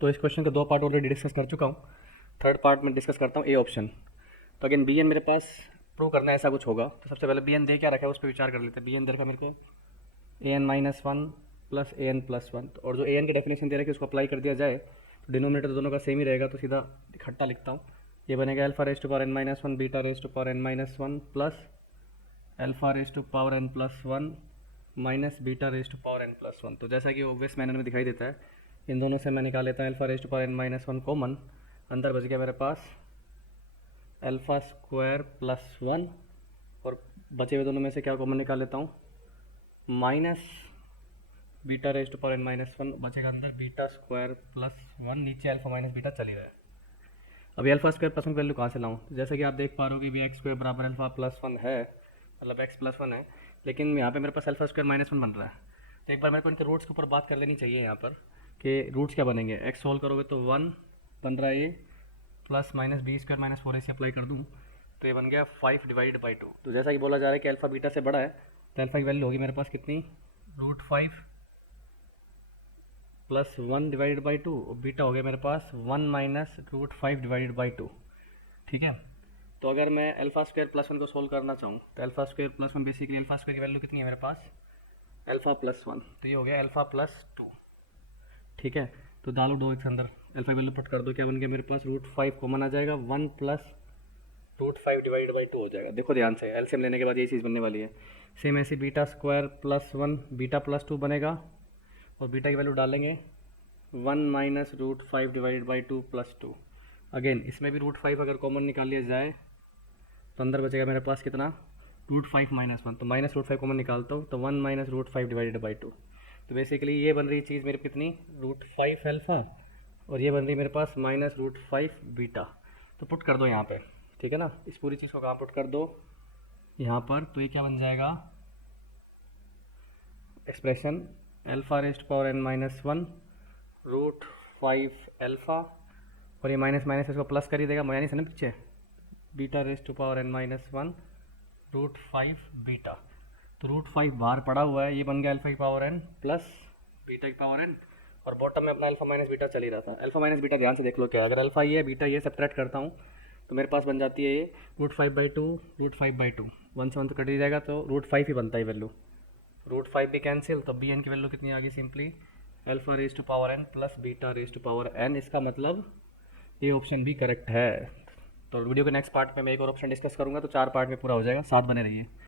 तो इस क्वेश्चन के 2 पार्ट ऑलरेडी डिस्कस कर चुका हूँ। थर्ड पार्ट में डिस्कस करता हूँ ए ऑप्शन। तो अगेन बी एन मेरे पास प्रूव करना है ऐसा कुछ होगा। तो सबसे पहले बी एन दे क्या रखा है उस पर विचार कर लेते हैं। बी एन दे रखा मेरे को A N minus one plus A N plus one, और जो ए एन की डेफिनेशन दे रखी है उसको अप्लाई कर दिया जाए तो डिनोमिनेटर दोनों का सेम ही रहेगा। तो सीधा इकट्ठा लिखता हूँ, ये बनेगा alpha raise to power n minus one beta raise to power n minus one plus alpha raise to power n plus one minus beta raise to power n plus one. तो जैसा कि ऑब्वियस मैनर में दिखाई देता है, इन दोनों से मैं निकाल लेता हूँ alpha raise to power n minus one common, अंदर बच गया मेरे पास अल्फा स्क्वायर प्लस वन, और बचे हुए दोनों में से क्या कॉमन निकाल लेता हूँ, minus beta raise to power n minus one, बचेगा अंदर बीटा स्क्वायर प्लस वन, नीचे अल्फा माइनस बीटा चली रहा है। अभी alpha square plus one value कहाँ से लाऊँ? जैसे कि आप देख पा रहे हो कि एक्स स्क्वायर बराबर अल्फा प्लस वन है, मतलब एक्स प्लस वन है, लेकिन यहाँ पे मेरे पास अल्फा स्क्वायर माइनस वन बन रहा है। तो एक बार मेरे को इनके रूट्स के ऊपर बात कर लेनी चाहिए यहाँ पर कि रूट्स क्या बनेंगे। एक्स सोल्व करोगे तो वन बन रहा है ये, plus minus b square minus four ऐसे अप्लाई कर दूँ तो ये बन गया 5 डिवाइडेड बाई 2। तो जैसा कि बोला जा रहा है कि अल्फा बीटा से बड़ा है, तो अल्फा की वैल्यू होगी मेरे पास कितनी, root 5 plus one divided by two, और बीटा हो गया मेरे पास one minus root 5 divided by two. ठीक है, तो अगर मैं अल्फा स्क्वायर प्लस वन को सोल्व करना चाहूँ तो alpha square plus one, basically alpha square की वैल्यू कितनी है मेरे पास, अल्फा प्लस वन, तो ये हो गया अल्फा प्लस टू। ठीक है, तो डालो दो एक अंदर, अल्फा की वैल्यू पुट कर दो, क्या बन गया मेरे पास, रूट 5 कॉमन आ जाएगा, one plus root 5 divide by two हो जाएगा। देखो ध्यान से, एलसीएम लेने के बाद यही चीज़ बनने वाली है। सेम ऐसे beta square plus one beta plus two बनेगा, और बीटा की वैल्यू डालेंगे one minus root 5 divided by two plus two. Again इसमें भी रूट 5 अगर कॉमन निकाल लिया जाए तो अंदर बचेगा मेरे पास कितना, रूट 5 माइनस वन, तो माइनस रूट 5 कॉमन निकालता हूँ तो one minus root 5 divided by two. तो बेसिकली ये बन रही चीज़ मेरे कितनी, रूट 5 अल्फ़ा, और ये बन रही मेरे पास माइनस रूट 5 बीटा। तो पुट कर दो यहाँ पे, ठीक है ना, इस पूरी चीज़ को कहाँ पुट कर दो, यहाँ पर। तो ये क्या बन जाएगा, expression alpha raised power n minus one root 5 alpha, और ये माइनस माइनस इसको प्लस कर ही देगा, यानी से ना पीछे, beta raised to power n minus one root 5 beta. तो रूट 5 बाहर पड़ा हुआ है, ये बन गया अल्फा की पावर एन प्लस बीटा की पावर एन, और बॉटम में अपना अल्फा माइनस बीटा चल ही रहा था। अल्फा माइनस बीटा ध्यान से देख लो क्या है, अगर अल्फा ये बीटा ये सब्ट्रैक्ट करता हूँ तो मेरे पास बन जाती है ये root 5 by two, root 5 by two, one से वन तो कट ही जाएगा, तो रूट 5 ही बनता है वैल्यू। रूट 5 भी कैंसिल, तो बी एन की वैल्यू कितनी आ गई, simply alpha raise to power n plus beta raise to power n. इसका मतलब ये ऑप्शन भी करेक्ट है। तो वीडियो के नेक्स्ट पार्ट में मैं एक और ऑप्शन डिस्कस करूंगा, तो 4 पार्ट में पूरा हो जाएगा। साथ बने रहिए।